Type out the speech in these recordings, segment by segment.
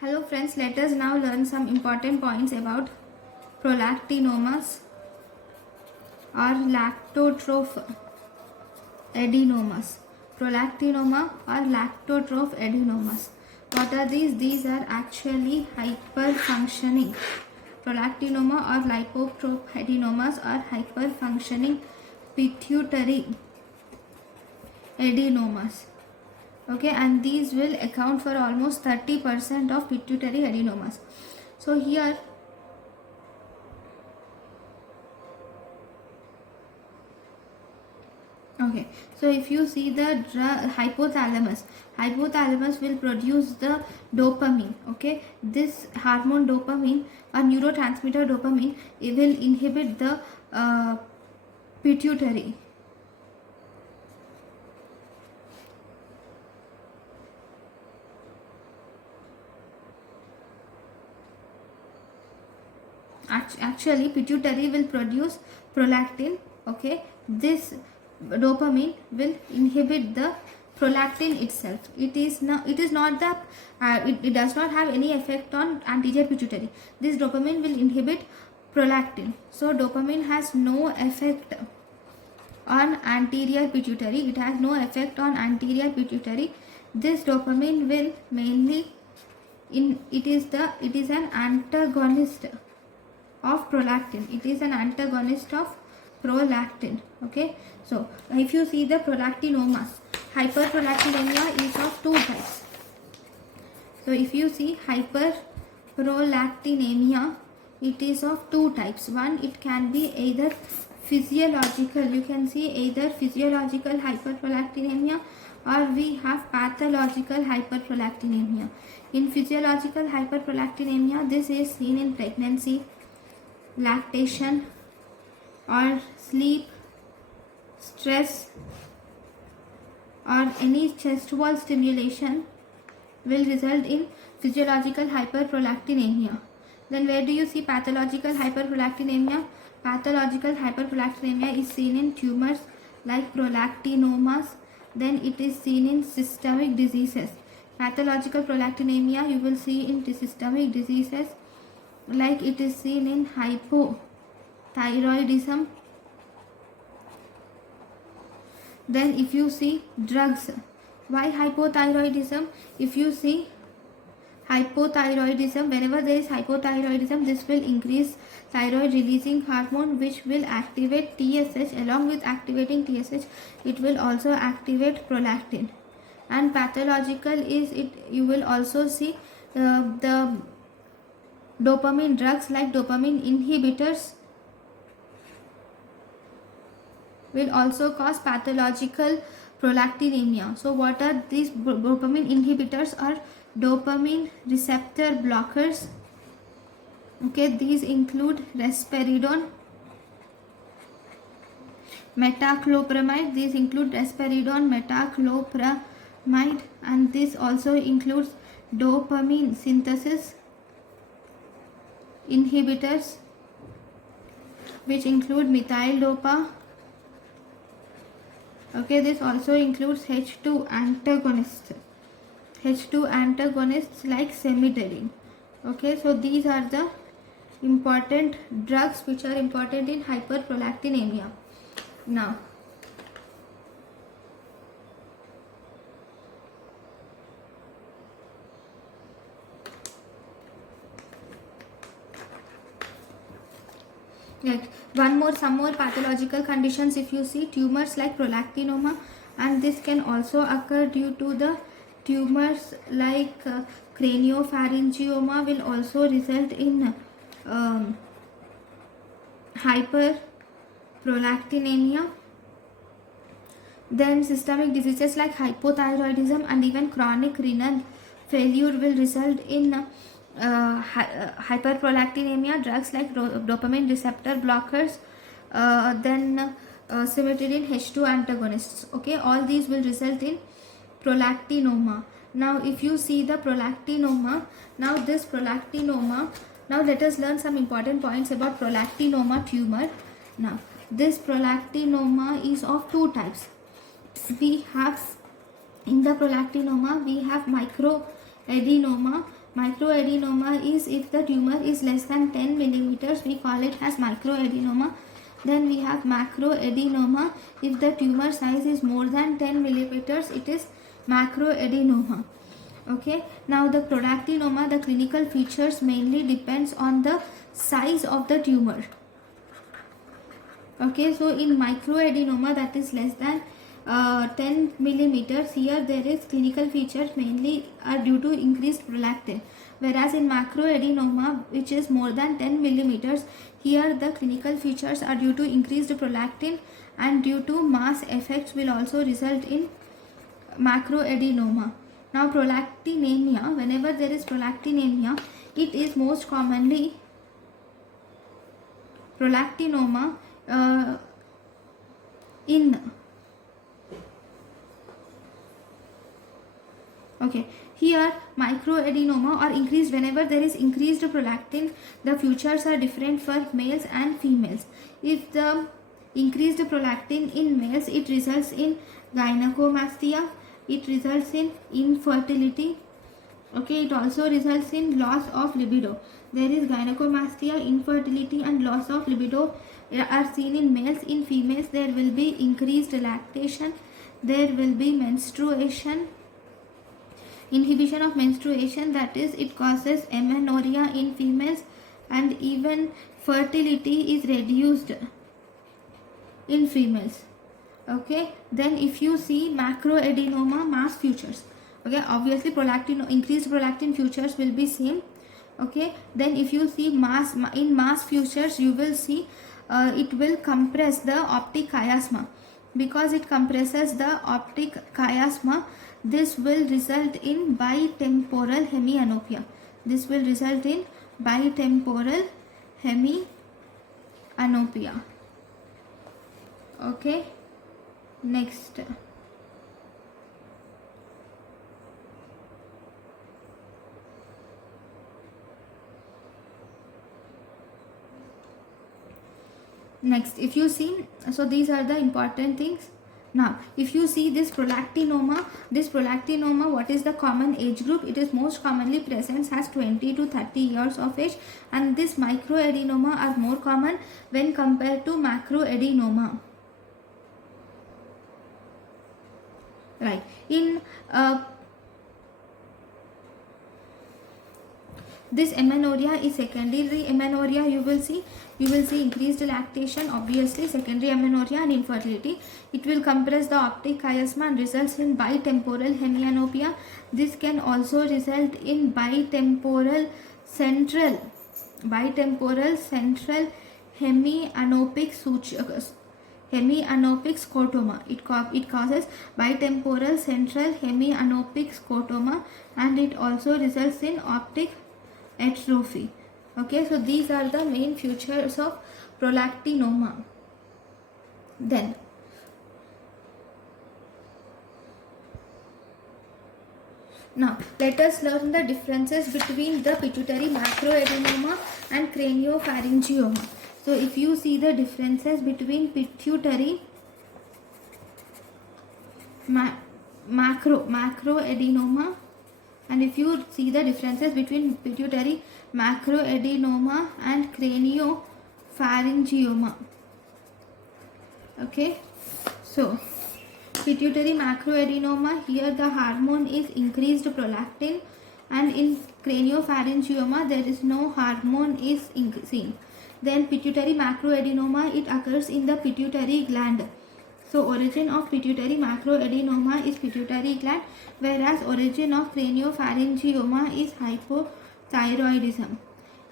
Hello friends, let us now learn some important points about prolactinomas or lactotroph adenomas. Prolactinoma or lactotroph adenomas. What are these? These are actually hyperfunctioning. Prolactinoma or lipotroph adenomas are hyperfunctioning pituitary adenomas. Okay, and these will account for almost 30% of pituitary adenomas. So here okay, so if you see the hypothalamus will produce the dopamine. Okay, this hormone dopamine or neurotransmitter dopamine, it will inhibit the pituitary. Actually pituitary will produce prolactin. Okay, this dopamine will inhibit the prolactin itself. It is not the it does not have any effect on anterior pituitary. This dopamine will inhibit prolactin. So dopamine has no effect on anterior pituitary. It has no effect on anterior pituitary. This dopamine will mainly it is an antagonist of prolactin. It is an antagonist of prolactin. Okay, so if you see the prolactinomas, hyperprolactinemia is of two types. So if you see hyperprolactinemia, it is of two types. One, it can be either physiological, you can see either physiological hyperprolactinemia, or we have pathological hyperprolactinemia. In physiological hyperprolactinemia, this is seen in pregnancy, lactation, or sleep, stress, or any chest wall stimulation will result in physiological hyperprolactinemia. Then where do you see pathological hyperprolactinemia? Pathological hyperprolactinemia is seen in tumors like prolactinomas. Then it is seen in systemic diseases. Pathological prolactinemia you will see in systemic diseases, like it is seen in hypothyroidism. Then if you see drugs, why hypothyroidism? If you see hypothyroidism, whenever there is hypothyroidism, this will increase thyroid releasing hormone, which will activate TSH. Along with activating TSH, it will also activate prolactin. And pathological is it, you will also see the dopamine drugs like dopamine inhibitors will also cause pathological prolactinemia. So what are these dopamine inhibitors? Or dopamine receptor blockers. Okay, these include risperidone, metoclopramide. These include risperidone, metoclopramide, and this also includes dopamine synthesis inhibitors, which include methyl dopa. Okay, this also includes H2 antagonists. H2 antagonists like cemeterin. Okay, so these are the important drugs which are important in hyperprolactinemia. Now, like some more pathological conditions. If you see tumors like prolactinoma, and this can also occur due to the tumors like craniopharyngioma will also result in hyperprolactinemia. Then systemic diseases like hypothyroidism and even chronic renal failure will result in hyperprolactinemia. Drugs like dopamine receptor blockers, then cemeterin, H2 antagonists. Okay, all these will result in prolactinoma. Now if you see the prolactinoma, now let us learn some important points about prolactinoma tumor. Now this prolactinoma is of two types. We have in the prolactinoma we have microadenoma Microadenoma is if the tumor is less than 10 millimeters, we call it as microadenoma. Then we have macroadenoma. If the tumor size is more than 10 millimeters, it is macroadenoma. Okay, now the prolactinoma, the clinical features mainly depends on the size of the tumor. Okay, so in microadenoma, that is less than 10 millimeters, here there is clinical features mainly are due to increased prolactin. Whereas in macroadenoma, which is more than 10 millimeters, here the clinical features are due to increased prolactin, and due to mass effects will also result in macroadenoma. Now prolactinemia, whenever there is prolactinemia, it is most commonly prolactinoma in okay, here microadenoma or increased, whenever there is increased prolactin, the features are different for males and females. If the increased prolactin in males, it results in gynecomastia, it results in infertility. Okay, it also results in loss of libido. There is gynecomastia, infertility and loss of libido are seen in males. In females, there will be increased lactation, there will be menstruation, inhibition of menstruation, that is it causes amenorrhea in females, and even fertility is reduced in females. Okay, then if you see macroadenoma, mass features, okay, obviously prolactin, increased prolactin features will be same. Okay, then if you see mass features, you will see it will compress the optic chiasma. Because it compresses the optic chiasma, this will result in bitemporal hemianopia. This will result in bitemporal hemianopia. Okay, next. Next, if you see, so these are the important things. Now, if you see this prolactinoma, what is the common age group? It is most commonly present as 20 to 30 years of age, and this microadenoma are more common when compared to macroadenoma. Right. In this amenorrhea is secondary amenorrhea. You will see increased lactation, obviously secondary amenorrhea, and infertility. It will compress the optic chiasma and results in bitemporal hemianopia. This can also result in bitemporal central hemianopic scotoma. It causes bitemporal central hemianopic scotoma, and it also results in optic atrophy. Okay, so these are the main features of prolactinoma. Then now let us learn the differences between the pituitary macroadenoma and craniopharyngioma. So if you see the differences between pituitary macroadenoma, and if you see the differences between pituitary macroadenoma and craniopharyngioma. Okay, so pituitary macroadenoma, here the hormone is increased prolactin, and in craniopharyngioma there is no hormone is seen. Then pituitary macroadenoma, it occurs in the pituitary gland. So origin of pituitary macroadenoma is pituitary gland, whereas origin of craniopharyngioma is hypothyroidism.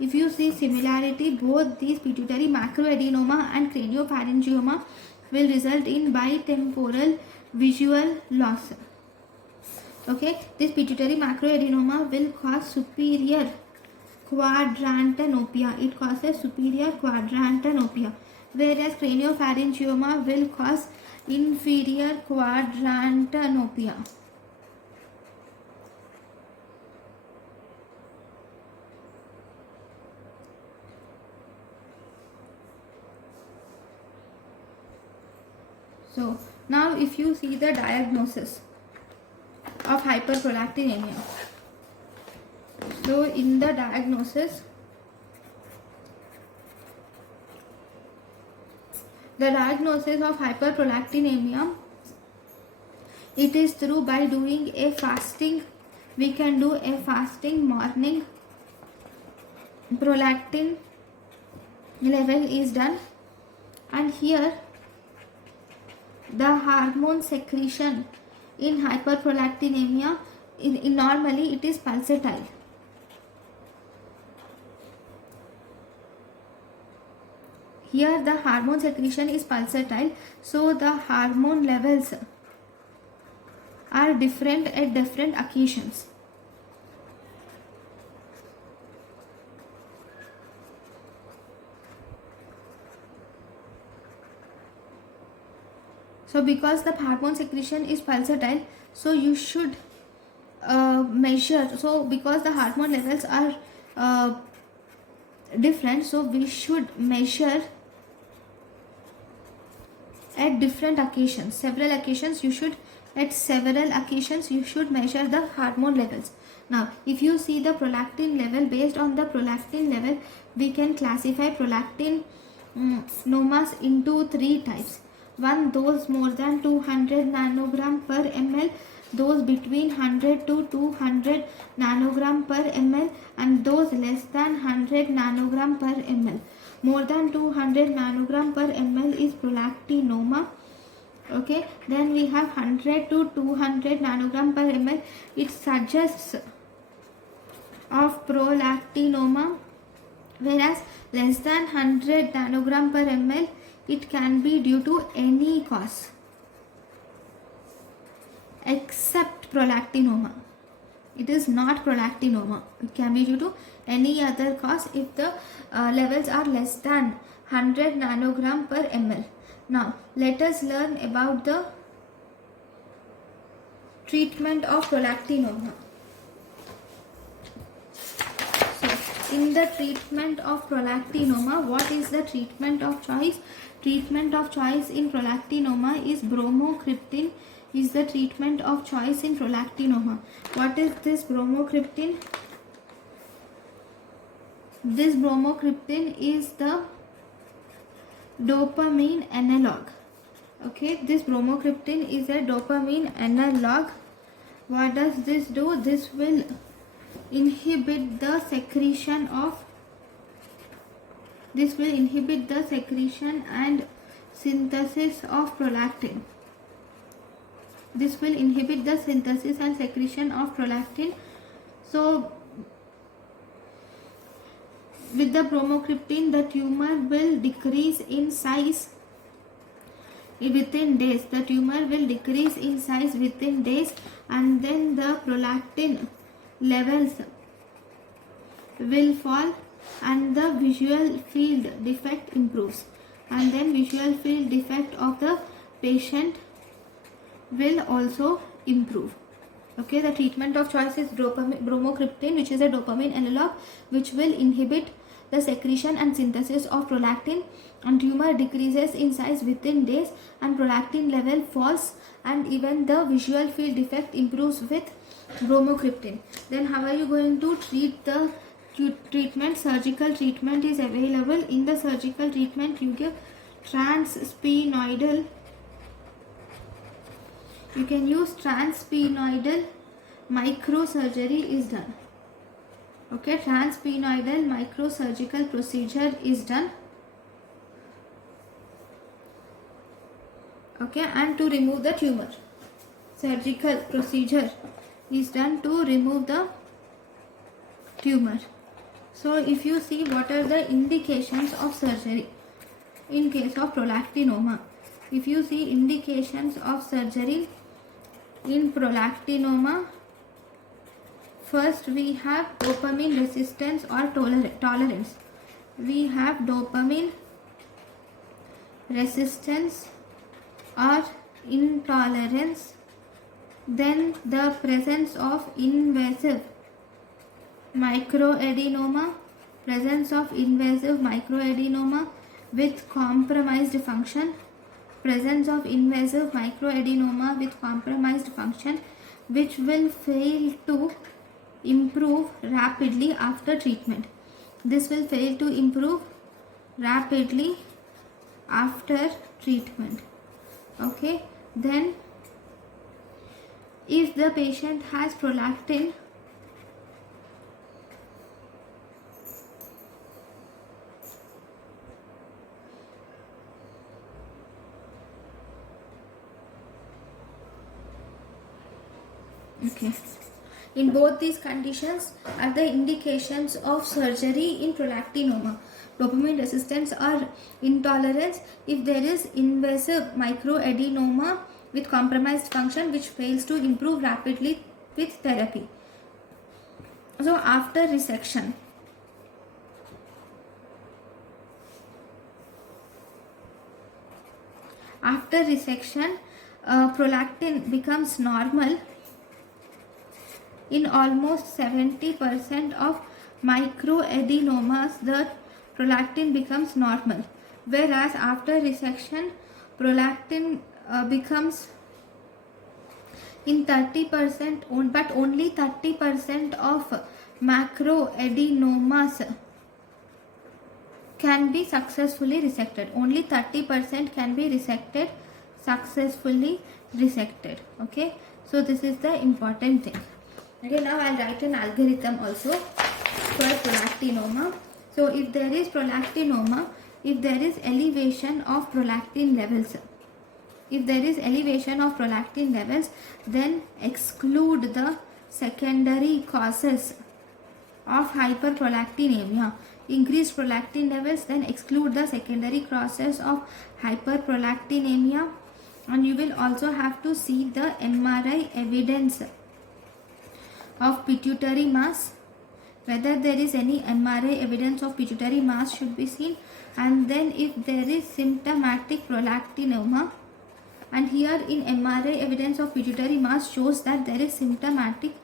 If you see similarity, both these pituitary macroadenoma and craniopharyngioma will result in bitemporal visual loss. Okay, this pituitary macroadenoma will cause superior quadrantanopia. It causes superior quadrantanopia, whereas craniopharyngioma will cause inferior quadrantanopia. So now if you see the diagnosis of hyperprolactinemia, So in the diagnosis, the diagnosis of hyperprolactinemia, it is through by doing a fasting. We can do a fasting morning. Prolactin level is done, and here the hormone secretion in hyperprolactinemia, in normally it is pulsatile. Here the hormone secretion is pulsatile, so the hormone levels are different at different occasions. So because the hormone secretion is pulsatile, so you should measure. So because the hormone levels are different, so we should measure at different occasions. Several occasions you should measure the hormone levels. Now if you see the prolactin level, based on the prolactin level we can classify prolactin nomas into three types. One, those more than 200 nanogram per ml, those between 100 to 200 nanogram per ml, and those less than 100 nanogram per ml. More than 200 nanogram per ml is prolactinoma. Okay, then we have 100 to 200 nanogram per ml. It suggests of prolactinoma, whereas less than 100 nanogram per ml, it can be due to any cause except prolactinoma. It is not prolactinoma. It can be due to any other cause if the levels are less than 100 nanogram per ml. Now let us learn about the treatment of prolactinoma. So in the treatment of prolactinoma, what is the treatment of choice? Treatment of choice in prolactinoma is bromocriptine is the treatment of choice in prolactinoma. What is this bromocriptine? This bromocriptine is the dopamine analog. Okay, this bromocriptine is a dopamine analog. What does this do? This will inhibit the secretion and synthesis of prolactin. This will inhibit the synthesis and secretion of prolactin. So with the bromocriptine, the tumor will decrease in size within days. The tumor will decrease in size within days, and then the prolactin levels will fall and the visual field defect improves, and then visual field defect of the patient will also improve. Okay, the treatment of choice is bromocriptine, which is a dopamine analog, which will inhibit the secretion and synthesis of prolactin, and tumor decreases in size within days, and prolactin level falls, and even the visual field defect improves with bromocriptine. Then how are you going to treat the treatment? Surgical treatment is available. In the surgical treatment you give transsphenoidal. You can use transsphenoidal microsurgery is done. Okay, transsphenoidal microsurgical procedure is done. Okay, and to remove the tumor, surgical procedure is done to remove the tumor. So if you see what are the indications of surgery in case of prolactinoma, if you see indications of surgery in prolactinoma, first we have dopamine resistance or tolerance. We have dopamine resistance or intolerance. Then the presence of invasive microadenoma, with compromised function, which will fail to improve rapidly after treatment. This will fail to improve rapidly after treatment. Okay, then if the patient has prolactin, okay, in both these conditions are the indications of surgery in prolactinoma: dopamine resistance or intolerance, if there is invasive microadenoma with compromised function which fails to improve rapidly with therapy. So after resection, prolactin becomes normal in almost 70% of microadenomas. The prolactin becomes normal, whereas after resection prolactin becomes in 30%, but only 30% of macroadenomas can be successfully resected. Only 30% can be successfully resected. Okay, so this is the important thing. Okay, now I'll write an algorithm also for prolactinoma. So if there is prolactinoma, if there is elevation of prolactin levels, then exclude the secondary causes of hyperprolactinemia. Increased prolactin levels, then exclude the secondary causes of hyperprolactinemia. And you will also have to see the MRI evidence of pituitary mass, whether there is any MRI evidence of pituitary mass should be seen. And then if there is symptomatic prolactinoma, and here in MRI evidence of pituitary mass shows that there is symptomatic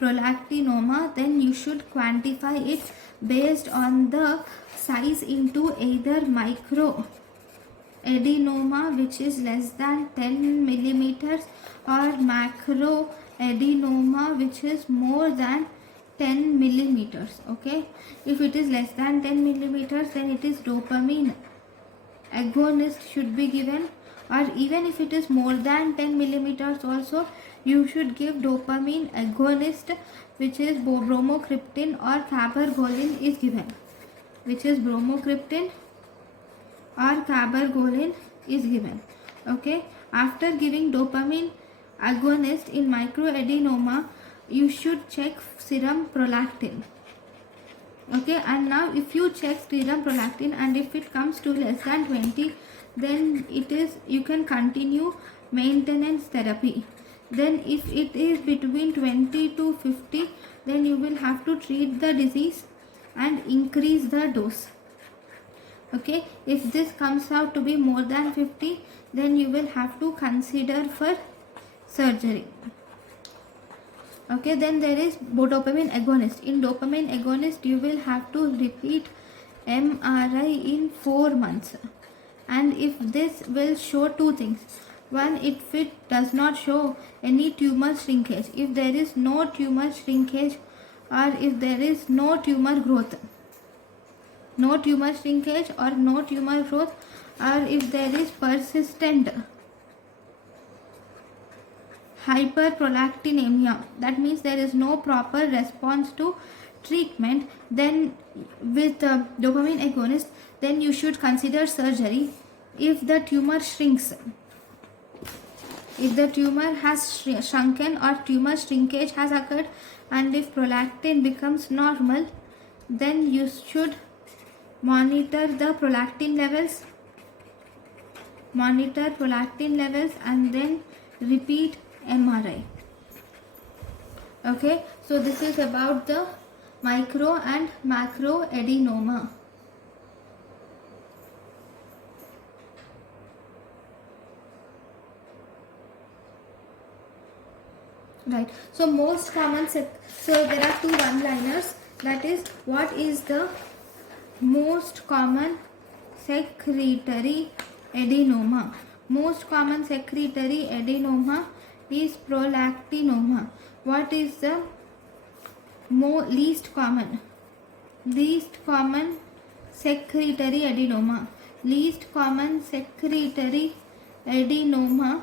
prolactinoma, then you should quantify it based on the size into either microadenoma which is less than 10 millimeters or macroadenoma which is more than 10 millimeters. Okay, if it is less than 10 millimeters, then it is dopamine agonist should be given, or even if it is more than 10 millimeters also, you should give dopamine agonist which is bromocriptine or cabergoline is given, Okay, after giving dopamine agonist in microadenoma, you should check serum prolactin. Okay, and now if you check serum prolactin and if it comes to less than 20, then you can continue maintenance therapy. Then if it is between 20 to 50, then you will have to treat the disease and increase the dose. Okay, if this comes out to be more than 50, then you will have to consider for surgery. Okay, then there is dopamine agonist. In dopamine agonist, you will have to repeat MRI in 4 months. And if this will show two things: one, if it does not show any tumor shrinkage, if there is no tumor shrinkage, or if there is no tumor growth, or if there is persistent hyperprolactinemia, that means there is no proper response to treatment, then with dopamine agonist, then you should consider surgery. If the tumor shrinks, if the tumor has shrunken or tumor shrinkage has occurred, and if prolactin becomes normal, then you should monitor the prolactin levels, and then repeat MRI. Okay, so this is about the micro and macroadenoma. Right, so most common so there are two one-liners, that is, what is the most common secretory adenoma? Most common secretory adenoma is prolactinoma. What is the least common secretory adenoma. Least common secretory adenoma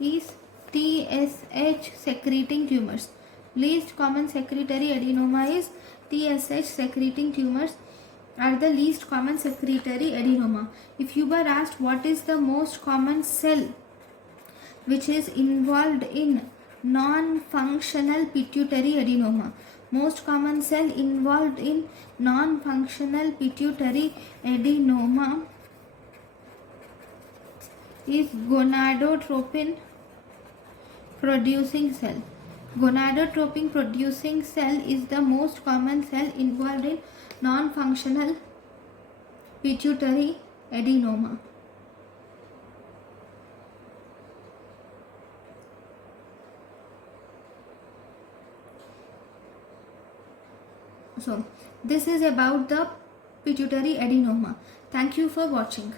is TSH secreting tumors. Least common secretory adenoma is TSH secreting tumors are the least common secretory adenoma. If you were asked what is the most common cell which is involved in non-functional pituitary adenoma, most common cell involved in non-functional pituitary adenoma is gonadotropin producing cell. Gonadotropin producing cell is the most common cell involved in non-functional pituitary adenoma. So this is about the pituitary adenoma. Thank you for watching.